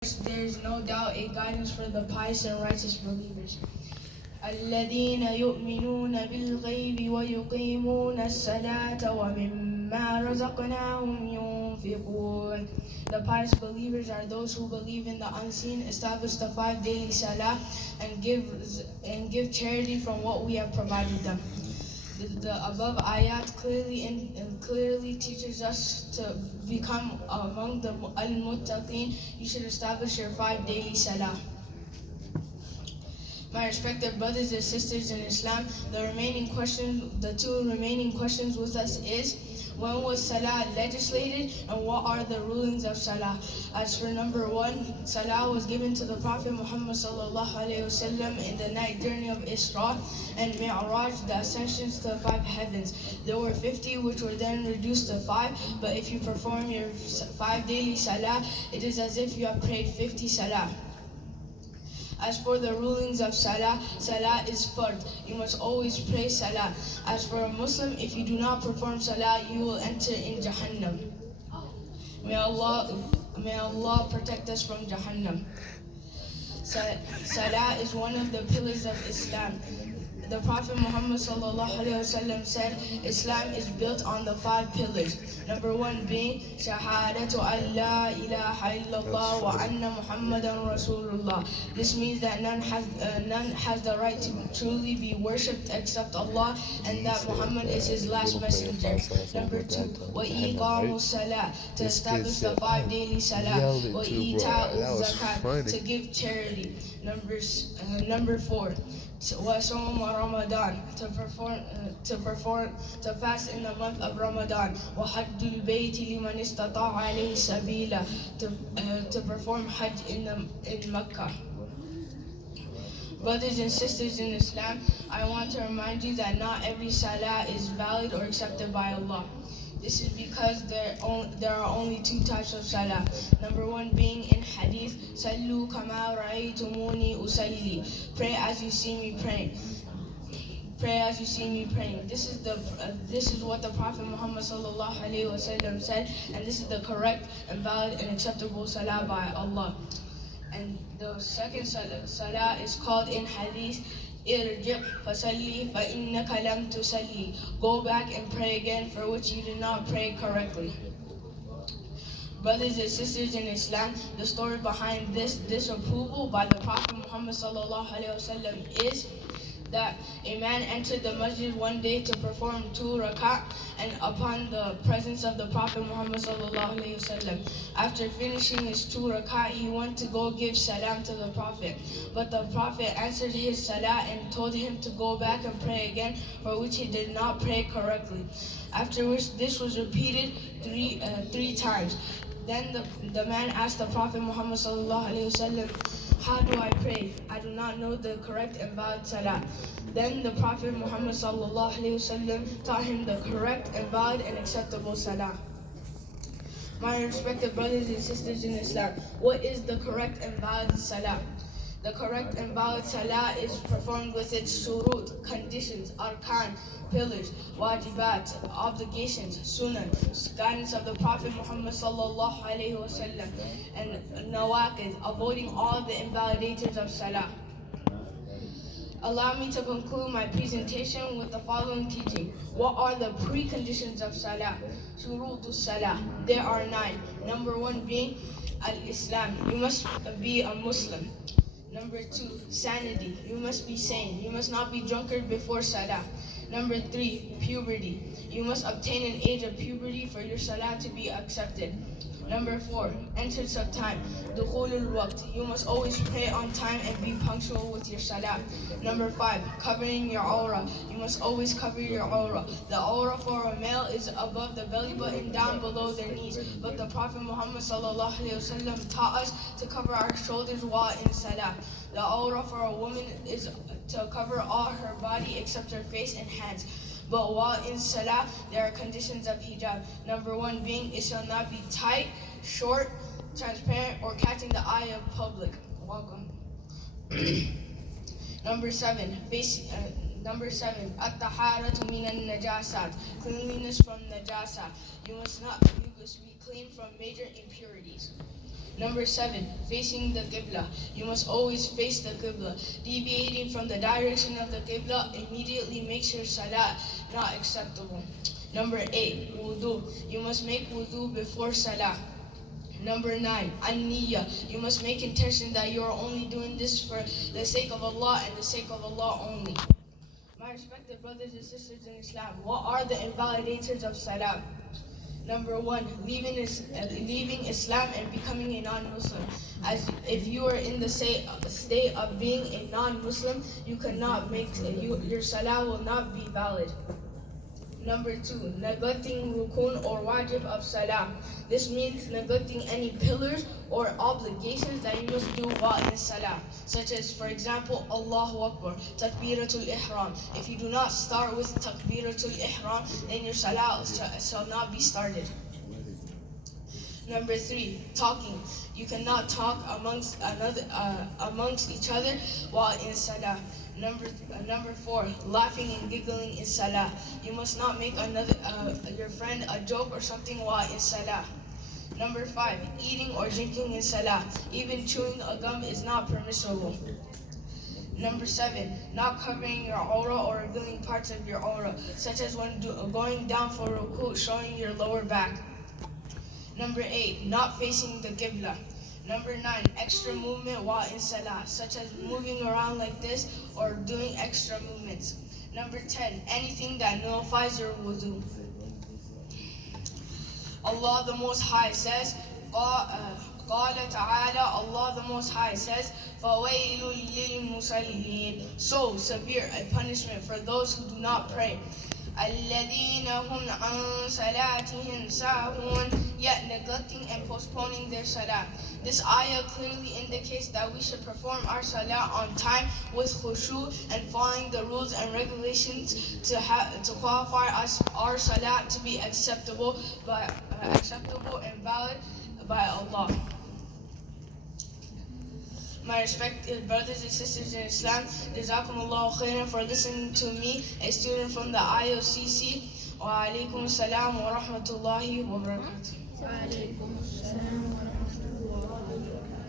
There is no doubt a guidance for the pious and righteous believers. الذين يؤمنون بالغيب ويقيمون الصلاة ومما رزقناهم ينفقون. The pious believers are those who believe in the unseen, establish the 5 daily salah, and give charity from what we have provided them. The above ayat clearly teaches us to become among the al-muttaqin. You should establish your 5 daily salah. My respected brothers and sisters in Islam, the two remaining questions with us is, when was Salah legislated and what are the rulings of Salah? As for number 1, Salah was given to the Prophet Muhammad ﷺ in the night journey of Isra and Mi'raj, the ascensions to the 5 heavens. There were 50 which were then reduced to 5, but if you perform your 5 daily Salah, it is as if you have prayed 50 Salah. As for the rulings of Salah, Salah is fard. You must always pray Salah. As for a Muslim, if you do not perform Salah, you will enter in Jahannam. May Allah protect us from Jahannam. Salah is one of the pillars of Islam. The Prophet Muhammad ﷺ said, Islam is built on the 5 pillars. Number 1 being Shahadatu an la ilaha illallah wa anna Muhammadan Rasulullah. This means that none has the right to truly be worshipped except Allah, and that Muhammad is his last messenger. Number 2, wa iqamu salah, to establish the 5 daily salah. Wa ita'u zakat, to give charity. Number 4, وصوم Ramadan, to fast in the month of Ramadan. وحج البيت لمن استطاع عليه سبيلا, to perform Hajj in Mecca. Brothers and sisters in Islam, I want to remind you that not every salah is valid or accepted by Allah. This is because there are only 2 types of salah. Number 1 being in hadith, Sallu kama ra'aytumuni usalli. Pray as you see me praying. Pray as you see me praying. This is what the Prophet Muhammad ﷺ said, and this is the correct and valid and acceptable salah by Allah. And the second salah is called in hadith, Irji' fasalli fa innaka lam tusalli. Go back and pray again, for which you did not pray correctly. Brothers and sisters in Islam, the story behind this disapproval by the Prophet Muhammad ﷺ is that a man entered the masjid one day to perform 2 rakat, and upon the presence of the Prophet Muhammad ﷺ, after finishing his 2 rakat, he went to go give salam to the Prophet. But the Prophet answered his salah and told him to go back and pray again, for which he did not pray correctly. After which this was repeated 3 times. Then the man asked the Prophet Muhammad ﷺ, how do I pray? I do not know the correct and valid salah. Then the Prophet Muhammad ﷺ taught him the correct and valid and acceptable salah. My respected brothers and sisters in Islam, what is the correct and valid salah? The correct and valid salah is performed with its shurut, conditions, arkan, pillars, wajibat, obligations, sunnah, guidance of the Prophet Muhammad ﷺ, and nawaqid, avoiding all the invalidators of salah. Allow me to conclude my presentation with the following teaching. What are the preconditions of salah? Shurutus salah. There are 9. Number 1 being al-Islam. You must be a Muslim. Number 2, sanity. You must be sane. You must not be drunkard before salah. Number 3, puberty. You must obtain an age of puberty for your salah to be accepted. Number 4, entrance of time. Dukhulul waqt. You must always pray on time and be punctual with your salah. Number 5, covering your aura. You must always cover your aura. The aura for a male is above the belly button, down below their knees. But the Prophet Muhammad ﷺ taught us to cover our shoulders while in salah. The aura for a woman is to cover all her body except her face and hands. But while in salah, there are conditions of hijab. Number 1 being, it shall not be tight, short, transparent, or catching the eye of public. Welcome. Number 7, at-taharatu min al-najasat, cleanliness from najasa. You must be clean from major impurities. Number 7, facing the Qibla. You must always face the Qibla. Deviating from the direction of the Qibla immediately makes your salah not acceptable. Number 8, wudu. You must make wudu before salah. Number 9, an-niyya. You must make intention that you are only doing this for the sake of Allah and the sake of Allah only. My respected brothers and sisters in Islam, what are the invalidators of salah? Number 1, leaving Islam and becoming a non-Muslim. As if you are in the state of being a non-Muslim, you cannot make your salah will not be valid. Number 2, neglecting rukun or wajib of salah. This means neglecting any pillars or obligations that you must do while in salah, such as, for example, Allahu Akbar, takbiratul ihram. If you do not start with takbiratul ihram, then your salah shall not be started. Number 3, talking. You cannot talk amongst each other while in salah. Number 4, laughing and giggling in salah. You must not make your friend a joke or something while in salah. Number 5, eating or drinking in salah. Even chewing a gum is not permissible. Number 7, not covering your aura or revealing parts of your aura, such as when going down for ruku, showing your lower back. Number 8, not facing the Qibla. Number 9, extra movement while in salah, such as moving around like this or doing extra movements. Number 10, anything that nullifies your wudu. Allah the Most High says, قال تعالى, Allah the Most High says, فَوَيْلٌ لِلْمُصَلِّينَ. So severe a punishment for those who do not pray. الَّذِينَ هُمْ عَنْ صَلَاتِهِمْ سَاهُونَ. Yet neglecting and postponing their salah. This ayah clearly indicates that we should perform our salah on time with khushu and following the rules and regulations to qualify our salah to be acceptable and valid by Allah. My respected brothers and sisters in Islam, Jazakumullahu khairan for listening to me, a student from the iocc. Wa alaikum assalam wa rahmatullahi wa barakatuh. وعليكم السلام ورحمة الله وبركاته.